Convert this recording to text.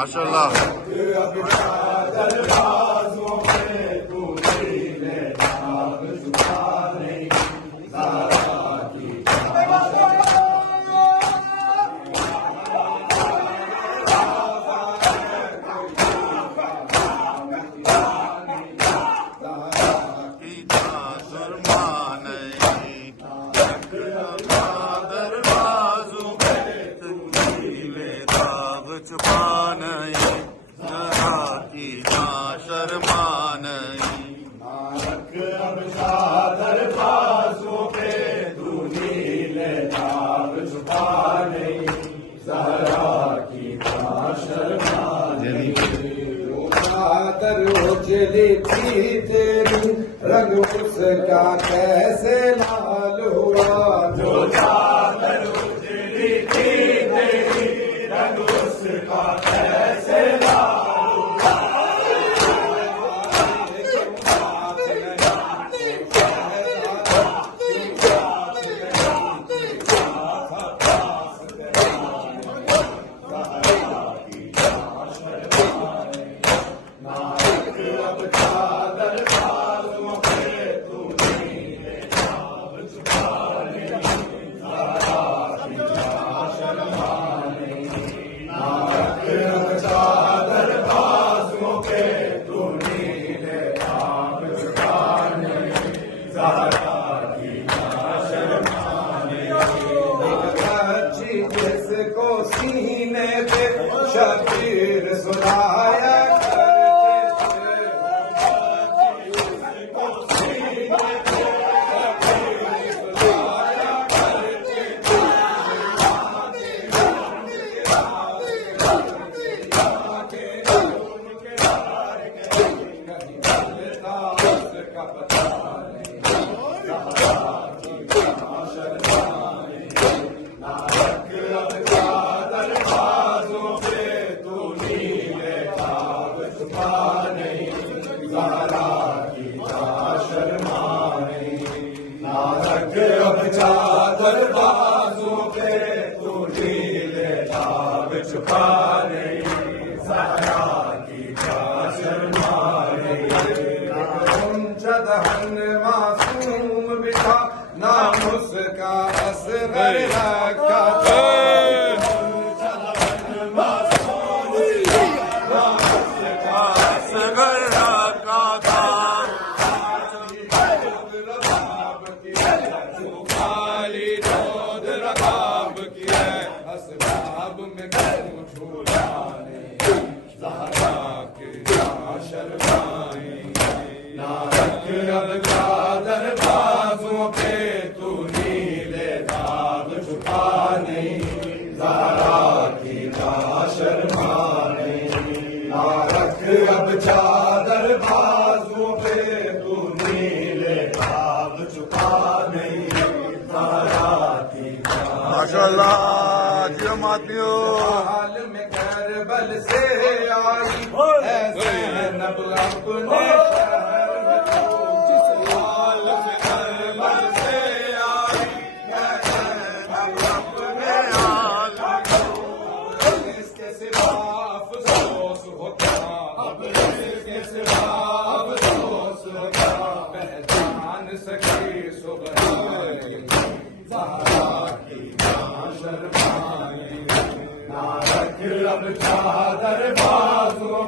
ماشاء اللہ. چھپا نہیں ذرا کی جاں شرما نہیں. نارک اب چادر بازوں پہ تو نیلے داغ چھپا نہیں ذرا کی جاں شرما نہیں. وہ چادر اجلی تھی تیری رنگ اس کا کیسے لال ہوا. جو چادر اجلی تھی تیری رنگ اس کا کیسے لال کو سینے پہ شبیر سنایا چادر بازوں پہ تو نیلے داغ چھپا نہیں ذرا کی جاں شرما نہیں. دہن معصوم بٹھا نام اس کا اصغر رکھا تھا. اب چادر بازوں پہ تو نیلے داغ چھپا نہیں ذرا کی جاں شرما نہیں. نارک اب چادر بازوں پہ تو نیلے داغ چھپا نہیں ذرا کی جاں. ماشاء اللہ جی ماتیو. حال میں کربل سے آئی ایسے زینب اپنے اب چادر بازوں